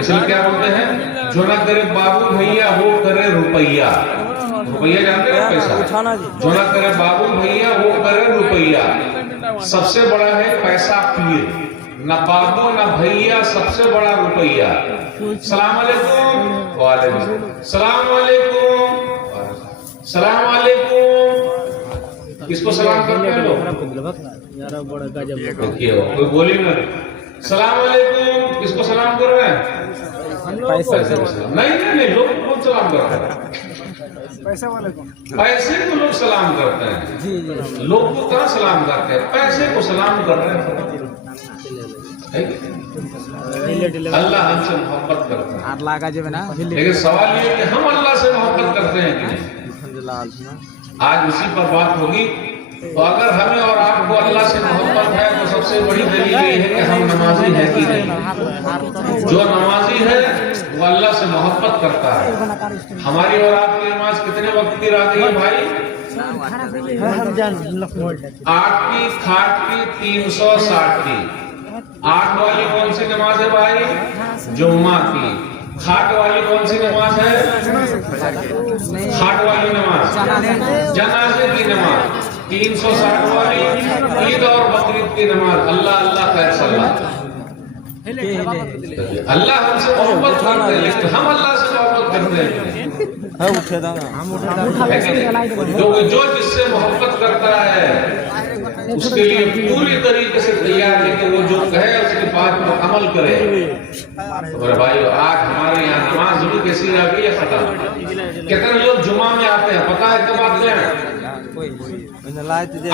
इसलिए क्या बोलते हैं, जो ना करे बाबू भैया वो करे रुपैया। रुपैया जानते हैं पैसा, जो ना करे बाबू भैया वो करे रुपैया। सबसे बड़ा है पैसा पीर, न बाबू न भैया, सबसे बड़ा रुपैया। सलाम अलैकुम, वालेकुम सलाम अलैकुम, सलाम अलैकुम। किसको सलाम करते हैं लोग? देखिए कोई बोली ना, सलाम अलैकुम किसको सलाम कर रहे हैं? पैसे को सलाम नहीं, लोग कौन सलाम कर रहे हैं? पैसे वाले को, पैसे को लोग सलाम करते हैं। लोग को कहाँ सलाम करते हैं? पैसे को सलाम कर रहे हैं। अल्लाह हमसे मोहब्बत करता है, लेकिन सवाल ये है कि हम अल्लाह से मोहब्बत करते हैं कि नहीं? आज उसी पर बात होगी। तो अगर हमें और आपको अल्लाह से मोहब्बत है तो सबसे बड़ी दलील ये है कि हम नमाजी हैं कि नहीं। जो नमाजी है वो अल्लाह से मोहब्बत करता है। हमारी और आपकी नमाज कितने वक्त की रात है भाई? 8 की, खाट की, 360 की। 8 वाली कौन सी नमाज है भाई? जुम्मा की। खाट वाली कौन सी नमाज है? खाट वाली नमाज जनाजे की नमाज। 360 वाली ईद और बकरीद की नमाज। अल्लाह अल्लाह खैर सल्लल्लाह। अल्लाह हमसे मोहब्बत करते हैं, लेकिन हम अल्लाह से मोहब्बत करते हैं। जो जिससे मोहब्बत करता है उसके लिए पूरी तरीके से तैयार है कि वो जो कहे उसके बात पर अमल करे। तो भाई आज हमारे यहाँ नमाज जरूर कैसी आ गई है खत्म। कितने लोग जुमा में आते हैं, पता है कब आते हैं?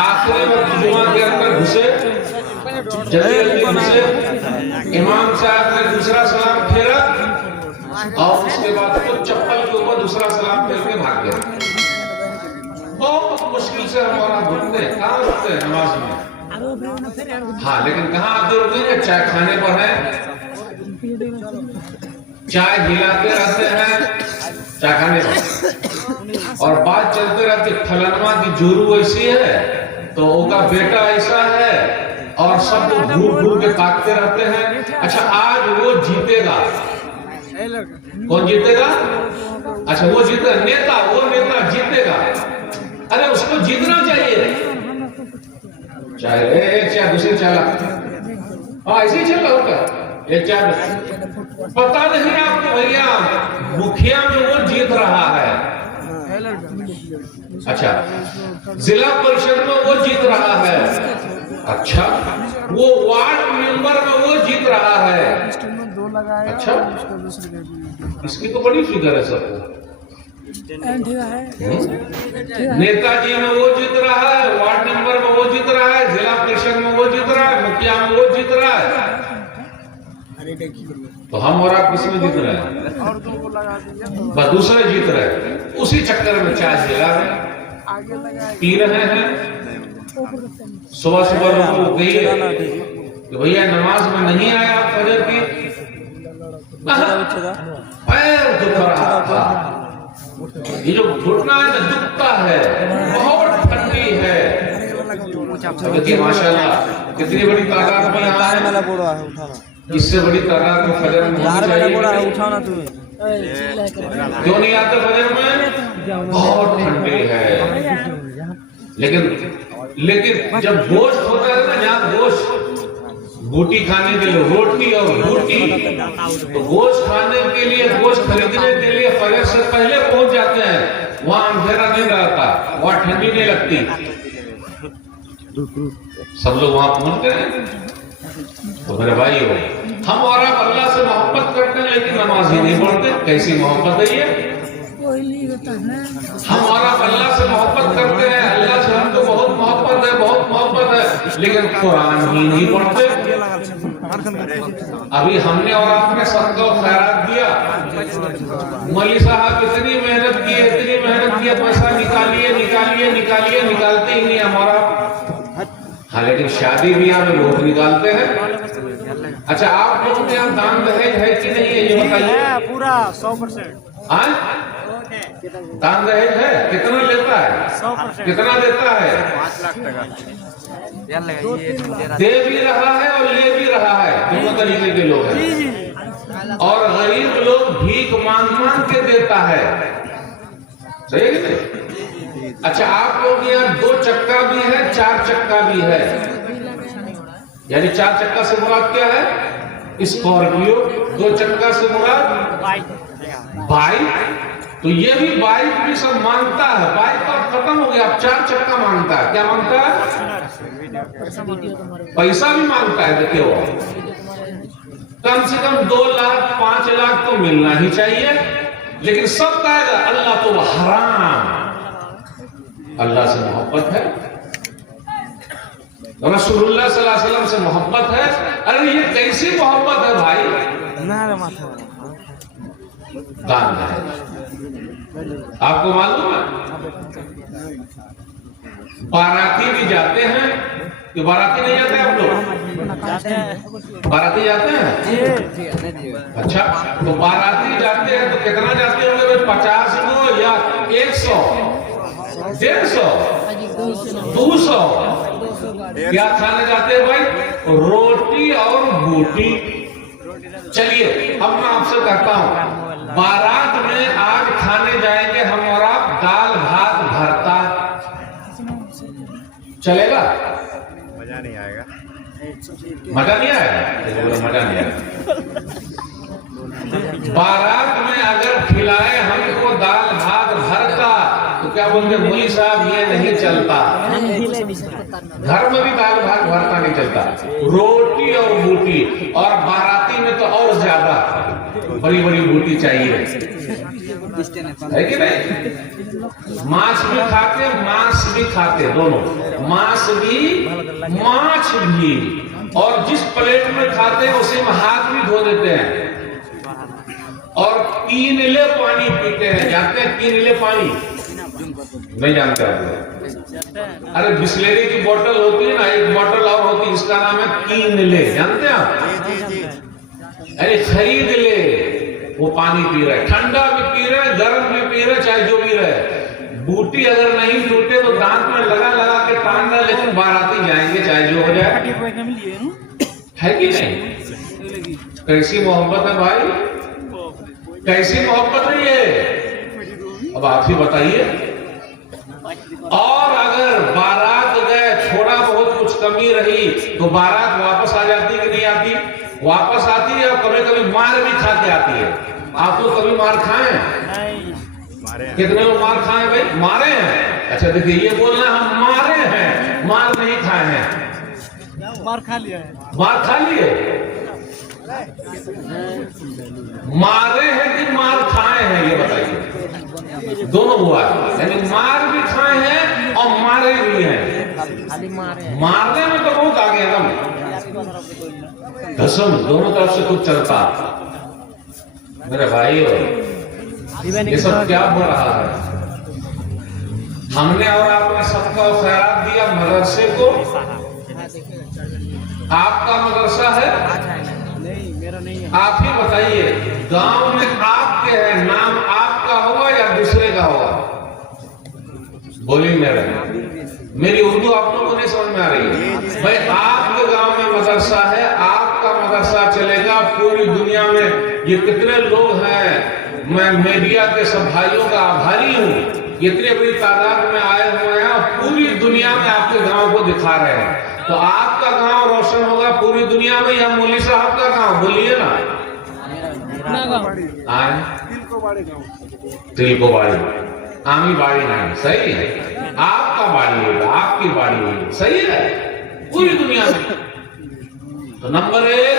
आखिरी वक्त जुमा के अंदर घुसे, जल्दी घुसे, इमाम साहब ने दूसरा सलाम फेरा और उसके बाद तो चप्पल के ऊपर दूसरा सलाम फेर के भाग गया। बहुत मुश्किल से हमारा रुकते हैं। कहाँ रुकते हैं? नमाज में। हाँ, लेकिन कहाँ आते रुकेंगे? चाय खाने पर है, चाय हिलाते रहते हैं चाय खाने पर, और बात चलते रहती फलाना की जोरू ऐसी है तो उसका बेटा ऐसा है, और सब लोग घूर घूर के ताकते रहते हैं। अच्छा आज वो जीतेगा, कौन जीतेगा? अच्छा वो जीतेगा, नेता, वो नेता जीतेगा। अरे उसको जीतना चाहिए, चाहे दूसरी चाला ऐसे ही चल रहा होगा। एक चार पता नहीं आपको भैया, मुखिया में वो जीत रहा है। अच्छा जिला परिषद में वो जीत रहा है। अच्छा वो वार्ड मेंबर में वो जीत रहा है। अच्छा इसकी तो बड़ी फिगर है सबको। नेताजी में वो जीत रहा है, वार्ड मेंबर में वो जीत रहा है, जिला परिषद में वो जीत रहा है, मुखिया में वो जीत रहा है। तो हम और आप किसमें जीत रहे हैं? बस दूसरे जीत रहे हैं। उसी चक्कर में चाय जिला रहे, पी रहे हैं। सुबह सुबह लोग गई कि भैया नमाज में नहीं आया फजर की, पैर दुख रहा था। ये जो घुटना है दुखता है, बहुत ठंडी है। देखिए माशाल्लाह कितनी बड़ी तादाद में आए। इससे बड़ी तादाद में फजर में उठाना तुम्हें क्यों नहीं आते फजर में? बहुत ठंडी है। लेकिन जब गोश्त होता है ना, जहाँ गोश्त बूटी खाने के लिए, रोटी और बूटी, तो गोश्त खाने के लिए, गोश्त खरीदने के लिए फजर से पहले पहुंच जाते हैं। वहां अंधेरा नहीं रहता, वहां ठंडी नहीं लगती, सब लोग वहां पहुंचते हैं। तो मेरे भाई हो, हम और आप अल्लाह से मोहब्बत करते हैं लेकिन नमाज ही नहीं पढ़ते। कैसी मोहब्बत है ये? हम और आप अल्लाह से मोहब्बत करते हैं, अल्लाह से हमको बहुत मोहब्बत है, बहुत मोहब्बत है, लेकिन कुरान ही नहीं पढ़ते। अभी हमने और आपने सबको खैरात दिया, मौलवी साहब इतनी मेहनत की, इतनी मेहनत की, पैसा निकालिए निकालिए निकालिए, निकालते ही नहीं हमारा। हाँ लेकिन शादी ब्याह में लोग निकालते हैं। अच्छा आप लोगों के यहाँ दान दहेज है कि नहीं है ये बताइए? पूरा 100%। दान दहेज है? कितना लेता है? 100%। कितना देता है? 5 लाख टका दे भी रहा है और ले भी रहा है, दोनों तरीके के लोग हैं। और गरीब लोग भीख मांग मांग के देता है, सही है कि नहीं? अच्छा, आप लोग के यहाँ 2 चक्का भी है, 4 चक्का भी है, यानी 4 चक्का से मुराद क्या है? स्कॉर्पियो। 2 चक्का से मुराद बाइक। तो ये भी बाइक भी सब मांगता है, बाइक तो अब खत्म हो गया, अब 4 चक्का मांगता है। क्या मांगता है? पैसा भी मांगता है। देखिए वो कम से कम 2 लाख 5 लाख तो मिलना ही चाहिए, लेकिन सब कहेगा अल्लाह तो हराम। अल्लाह से मोहब्बत है, रसूलुल्लाह सल्लल्लाहु अलैहि वसल्लम से मोहब्बत है। अरे ये कैसी मोहब्बत है भाई? दान है। आपको मालूम है बाराती भी जाते हैं कि बाराती नहीं जाते आप लोग? बाराती जाते हैं? अच्छा, तो बाराती जाते हैं तो कितना जाते होंगे? 50 को या 100, 150, 200? क्या खाने जाते हैं भाई? रोटी और बूटी। चलिए अब मैं आपसे कहता हूं, बारात में आज खाने जाएंगे हम और आप दाल भात भरता, चलेगा? मजा नहीं आएगा। मजा नहीं आएगा? मजा नहीं आएगा। बारात में अगर खिलाए हमको दाल भात भरता तो क्या बोलते? मौलवी साहब ये नहीं चलता। घर में भी दाल भात भरता नहीं चलता, रोटी और बूटी। और बाराती में तो और ज्यादा बड़ी बड़ी बूटी चाहिए, है कि नहीं? मांस भी खाते, मांस भी खाते, दोनों, मांस भी मांस भी। और जिस प्लेट में खाते हैं उसी में हाथ भी धो देते हैं। और 3 ले पानी पीते हैं। जानते हैं 3 ले पानी? नहीं जानते आप? अरे बिस्लेरी की बोतल होती है ना, एक बोतल और होती है, इसका नाम है 3 ले। जानते हैं आप? अरे खरीद ले, वो पानी पी रहे, ठंडा भी पी रहे, गर्म भी पी रहे, चाहे जो भी रहे। बूटी अगर नहीं टूटे तो दांत में लगा लगा के टांग रहे, लेकिन बाराती जाएंगे चाहे जो हो जाए, है कि नहीं? कैसी मोहब्बत है भाई? कैसी मोहब्बत है ये? अब आप ही बताइए। और अगर बारात गए, थोड़ा बहुत कुछ कमी रही तो बारात वापस आ जाती कि नहीं आती? वापस आती है, और कभी कभी मार भी खा के आती है। आप लोग कभी मार खाए? कितने लोग मार खाए भाई? मारे हैं? अच्छा देखिए, ये बोलना हम मारे हैं, मार नहीं खाए हैं। मार खा लिया है। मार खा लिए? मारे हैं कि मार खाए हैं, ये बताइए। दोनों हुआ है, यानी मार भी खाए हैं और मारे भी हैं। मारने में तो बहुत आगे एकदम कसम, दोनों तरफ से कुछ चलता। मेरे भाई ये सब क्या हो रहा है? हमने और आपने सबका खैरात दिया मदरसे को। आपका मदरसा है? नहीं, मेरा नहीं है। आप ही बताइए, गांव में आपके है, नाम आपका होगा या दूसरे का होगा? बोलिए मेरी उर्दू आप लोगों को नहीं समझ में आ रही है भाई? आपके गांव में मदरसा है, आपका मदरसा चलेगा पूरी दुनिया में। ये कितने लोग हैं, मैं मीडिया के सब भाइयों का आभारी हूँ, इतनी बड़ी तादाद में आए हुए हैं, पूरी दुनिया में आपके गांव को दिखा रहे हैं। तो आपका गांव रोशन होगा पूरी दुनिया में या मौलवी साहब का गांव? बोलिए ना। तिल को बाड़ी, आमी बाड़ी नहीं, सही है। आपका बाड़ी होगा, आपकी बाड़ी होगी, सही है, पूरी दुनिया में। तो नंबर 1,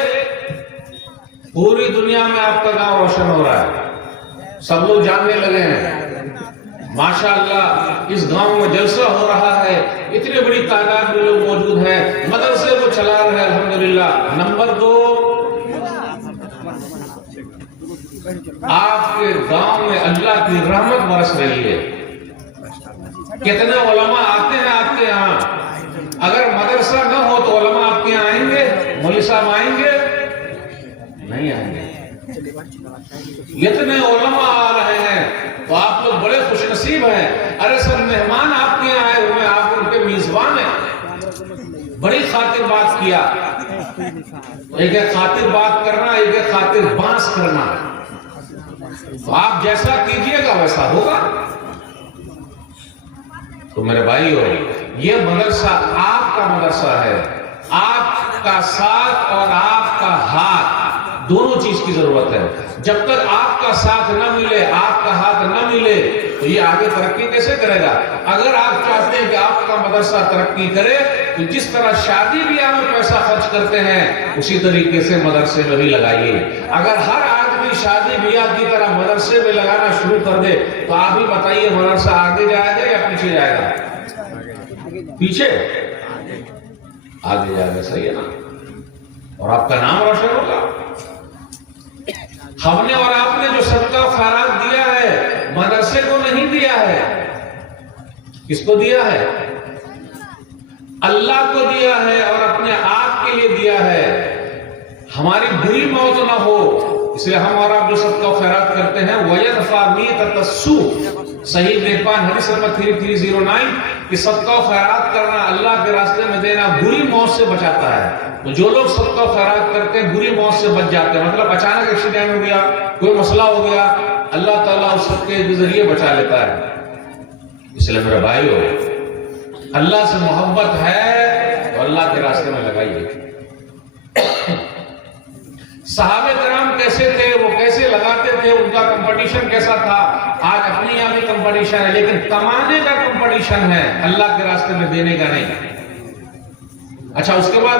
पूरी दुनिया में आपका गांव रोशन हो रहा है, सब लोग जानने लगे हैं। माशाअल्लाह, इस गांव में जलसा हो रहा है, इतनी बड़ी तादाद में लोग मौजूद हैं, मदरसे को चला रहे हैं, अल्हम्दुलिल्लाह। नंबर 2, आपके गांव में अल्लाह की रहमत बरस रही है। कितने उलमा आते हैं आपके यहाँ? अगर मदरसा न हो तो उलमा आपके यहाँ आएंगे? मौलवी साहब आएंगे? नहीं आएंगे। इतने उलमा आ रहे हैं, तो आप लोग बड़े खुशनसीब हैं। अरे सब मेहमान आपके यहाँ आए हुए, आप उनके मेजबान हैं, बड़ी खातिर बात किया। एक है खातिर बात करना, एक है खातिर बांस करना। तो आप जैसा कीजिएगा वैसा होगा। तो मेरे भाइयों, ये मदरसा आपका मदरसा है। आपका साथ और आपका हाथ दोनों चीज की जरूरत है। जब तक आपका साथ न मिले, आपका हाथ न मिले, तो ये आगे तरक्की कैसे करेगा? अगर आप चाहते हैं कि आपका मदरसा तरक्की करे, तो जिस तरह शादी ब्याह में पैसा खर्च करते हैं, उसी तरीके से मदरसे में भी लगाइए। अगर हर आदमी शादी ब्याह की तरह मदरसे में लगाना शुरू कर दे, तो आप ही बताइए मदरसा आगे जाएगा या पीछे जाएगा? पीछे, आगे जाएगा। सही है ना? और आपका नाम रोशन होगा। हमने और आपने जो सदका खैरात दिया है, मदरसे को नहीं दिया है। किसको दिया है? अल्लाह को दिया है और अपने आप के लिए दिया है। हमारी बुरी मौत ना हो, इसलिए हम और आप जो सदका खैरात करते हैं, वयदफा मीततस्सू, सही नेपान हदीस नंबर 3309, कि सदका खैरात करना, अल्लाह के रास्ते में देना बुरी मौत से बचाता है। तो जो लोग सदका खैरात करते हैं बुरी मौत से बच जाते हैं। मतलब अचानक एक्सीडेंट हो गया, कोई मसला हो गया, अल्लाह ताला उस सदके के जरिए बचा लेता है। इसलिए मेरे भाइयों, अल्लाह से मोहब्बत है तो अल्लाह के रास्ते में लगाइए। सहाबे कराम कैसे थे, वो कैसे लगाते थे, उनका कंपटीशन कैसा था? आज अपने यहाँ भी कंपटीशन है, लेकिन कमाने का कंपटीशन है, अल्लाह के रास्ते में देने का नहीं। अच्छा, उसके बाद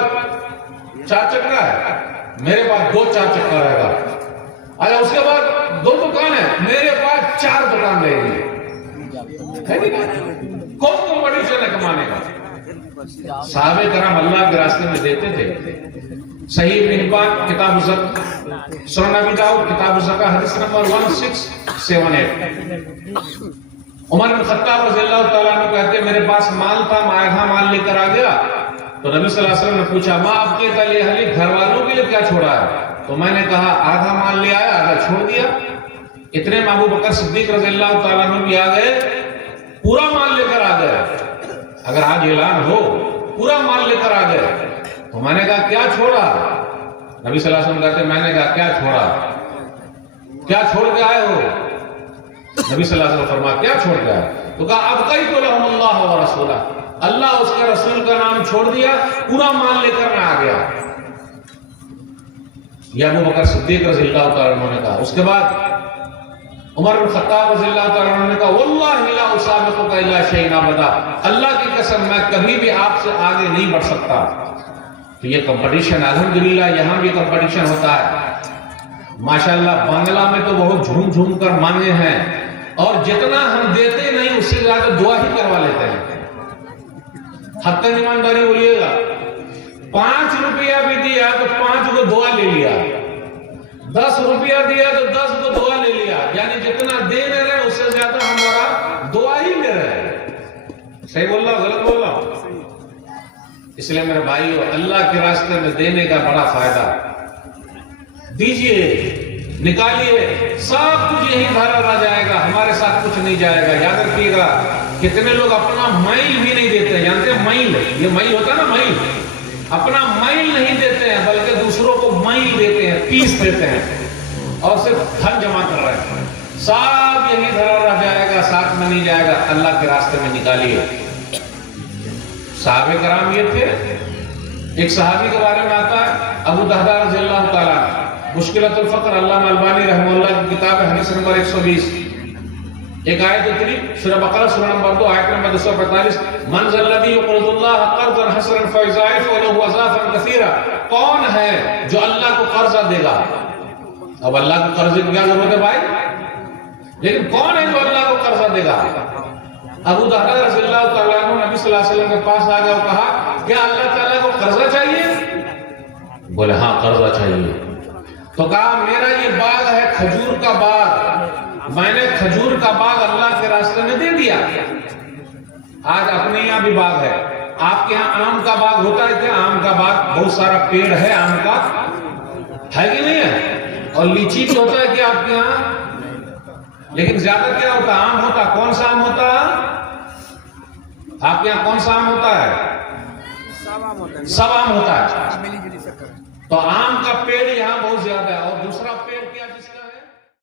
4 चक्का है, मेरे पास 2 4 चक्का रहेगा। अच्छा, उसके बाद 2 दुकान है, मेरे पास 4 दुकान रहेगी। कौन कंपटीशन है कमाने का? सहाबे कराम अल्लाह के रास्ते में देते थे। सही इब्न हिब्बान किताब ज़कात, सुनन अबी दाऊद किताब ज़कात हदीस नंबर 1678। उमर बिन खत्ताब रज़ियल्लाहु ताला अन्हु कहते हैं, मेरे पास माल था, मैं आधा माल लेकर आ गया। तो नबी सल्लल्लाहु अलैहि वसल्लम ने पूछा, माँ आपके तले हली घर वालों के लिए क्या छोड़ा है? तो मैंने कहा आधा माल ले आया, आधा छोड़ दिया। इतने में अबू बकर सिद्दीक रज़ियल्लाहु ताला अन्हु भी आ गए, पूरा माल लेकर आ गए। अगर आज ऐलान हो पूरा माल लेकर आ गए, तो मैंने कहा क्या छोड़ा? नबी सल्लल्लाहु अलैहि वसल्लम कहते, मैंने कहा क्या छोड़ा? क्या छोड़ के आए हो? नबी सल्लल्लाहु अलैहि वसल्लम फरमाया क्या छोड़ के आए? तो कहा अब कई तो अल्लाह व रसूला, अल्लाह उसके रसूल का नाम छोड़ दिया, पूरा माल लेकर मैं आ गया। यह अबू बकर सिद्दीक रज़ियल्लाहु ताला अन्हु ने कहा। उसके बाद उमर बिन खत्ताब रज़ियल्लाहु ताला अन्हु ने कहा, वल्लाहि ला उसाबिकुका इला शैइन अबदा, अल्लाह की कसम मैं कभी भी आपसे आगे नहीं बढ़ सकता। तो ये कंपटीशन अल्हम्दुलिल्लाह यहाँ भी कंपटीशन होता है। माशाल्लाह बांग्ला में तो बहुत झूम झूम कर मांगे हैं, और जितना हम देते नहीं उससे ज्यादा दुआ ही करवा लेते हैं। हत्ता ईमानदारी बोलिएगा, 5 रुपया भी दिया तो 5 को दुआ ले लिया, 10 रुपया दिया तो 10 को दुआ ले लिया, यानी जितना दे नहीं रहे उससे ज्यादा हमारा दुआ ही ले रहे। सही बोल रहा, गलत बोल रहा? इसलिए मेरे भाइयों, अल्लाह के रास्ते में देने का बड़ा फायदा। दीजिए, निकालिए, सब कुछ यही भरा रह जाएगा, हमारे साथ कुछ नहीं जाएगा। याद रखिएगा, कितने लोग अपना माइल भी नहीं देते, जानते हैं माइल? ये माइल होता है ना, माइल, अपना माइल नहीं देते हैं, बल्कि दूसरों को माइल देते हैं, पीस देते हैं, और सिर्फ धन जमा कर रहे हैं। सब यही भरा रह जाएगा, साथ में नहीं जाएगा। अल्लाह के रास्ते में निकालिए। सहाबे कराम ये थे। एक सहाबी के बारे में आता है, अबू दहदा रज़ियल्लाहु ताला, मुश्किलतुल फ़क्र, अल्लामा अलबानी रहमतुल्लाह की किताब है, हदीस नंबर 120। एक आयत उतरी सूरह बकरा सूरह नंबर 2 आयत नंबर 245, मन ज़ल्लज़ी युक़रिज़ुल्लाह क़र्ज़न हसनन फ़युज़ाइफ़ु लहु अज़ाफ़न कसीरा, कौन है जो अल्लाह को कर्जा देगा? अब अल्लाह को कर्जे की क्या जरूरत है भाई? लेकिन कौन है जो अल्लाह को कर्जा देगा? अबू दहदा रज़ियल्लाहु ताला अन्हु नबी सल्लल्लाहु अलैहि वसल्लम के पास आ गए और कहा, क्या अल्लाह ताला को कर्जा चाहिए? बोले हाँ कर्जा चाहिए। तो कहा मेरा ये बाग है खजूर का बाग, मैंने खजूर का बाग अल्लाह के रास्ते में दे दिया। आज अपने यहाँ भी बाग है, आपके यहाँ आम का बाग होता है क्या? आम का बाग, बहुत सारा पेड़ है आम का, है कि नहीं है? और लीची भी होता है क्या आपके यहाँ? लेकिन ज्यादा क्या होता है? आम होता। कौन सा आम होता है आपके यहाँ? कौन सा आम होता है? सब आम होता है। तो आम का पेड़ यहाँ बहुत ज्यादा है और